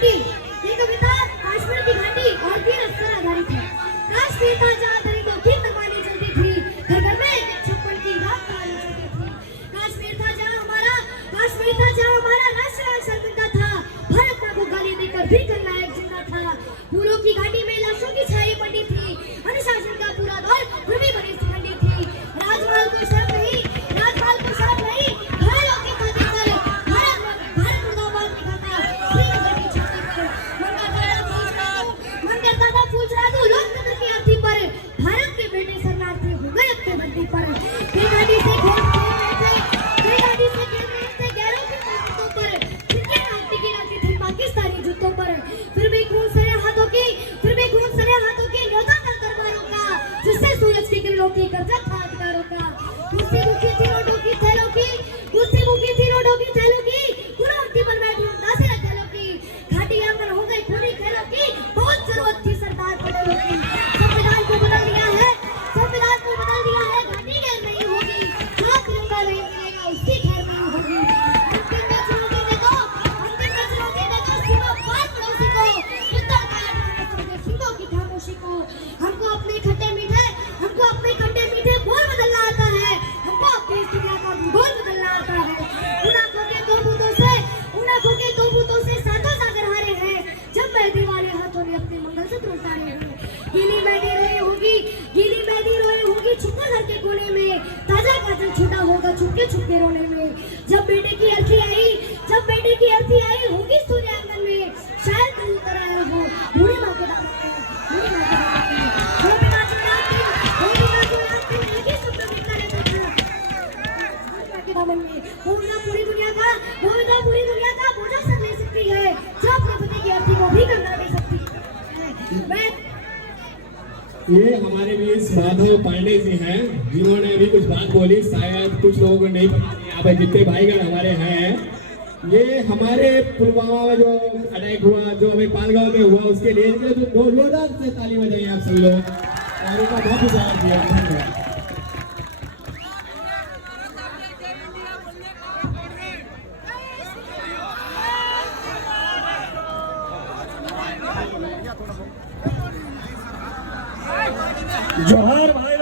घाटी। ये कविता कश्मीर की घाटी और वीर अफसर आधारित है। कश्मीर था जहाँ दरिंदों की तबाही चलती थी, घर घर में छप्पन की रात काली चलती थी। कश्मीर था जहाँ हमारा राष्ट्र शर्मिंदा था, भारत माँ को गाली देकर भी जननायक जिंदा था। फूलों की घाटी में लाशों की छाई पड़ी थी, अनुशासन का पूरा दौर फिर भी बड़ी सिकंडी थी। राजमहल को शर्म नहीं, घायलों की खातिर पर भारत मुर्दाबाद लिखा था श्रीनगर की छाती पर। मन करता था पूछ रहा तू लोकतंत्र की अर्थी पर, भारत के बेटे शरणार्थी हो गए अपने धरती पर। बेगाड़ी से खेल रहे थे गैरों की ताकतों पर, जिनकी नाकती की नाती थी पाकिस्तानी जूतों पर। फिर भी खून सरे हाथों की न्योता कर दरबारों का, जिससे सूरज की किरणों की गर्जन था अधिकारों का। कुर्सी मुखी थी नोटों की थैलों की, गुरुमती पर बैठी उदासी न थैलों की। घाटी आंगन हो गई पूरी खेलों की, बहुत जरूरत थी सरदार पटेलों की। संविधान को बदल दिया है, घाटी गैर नहीं होगी, जहाँ तिरंगा नहीं मिलेगा उसकी खैर नहीं होगी। अंतिम में चुनौती दे दो सीमा पार पड़ोसी को, उत्तर का सिंहों की खामोशी को। हमको अपने खट्टे मीठे बोल बदलना आता है, हमको अपनी इस दुनिया का भूगोल बदलना आता है। उन आंखों के दो बूंदों से सातों सागर हारे हैं, जब मेहंदी वाले हाथों ने अपने मंगलसूत्र उतारे हैं। गीली मेहंदी रोई होगी छुपकर घर के कोने में, ताजा काजल छूटा होगा छुपके रोने में। जब बेटे की अर्थी आई होगी सूर्यांगन में, शायद कहीं उतर आया हो बूढ़ी माँ के दामन में। पूरी दुनिया का बोझा सर ले सकती है, जो अपने पति की अर्थी को भी कंधा दे सकती है। ये हमारे बीच माधव पांडे जी हैं, जिन्होंने भी कुछ बात बोली, शायद कुछ लोगों को नहीं पता। यहाँ पे जितने भाईगण हमारे हैं, ये हमारे पुलवामा में जो अटैक हुआ, जो अभी पालगांव में हुआ, उसके लिए तो जोरदार से ताली बजाइए आप सभी लोग, और उनका बहुत ही जवाब दिया। धन्यवाद। जोहार भाई।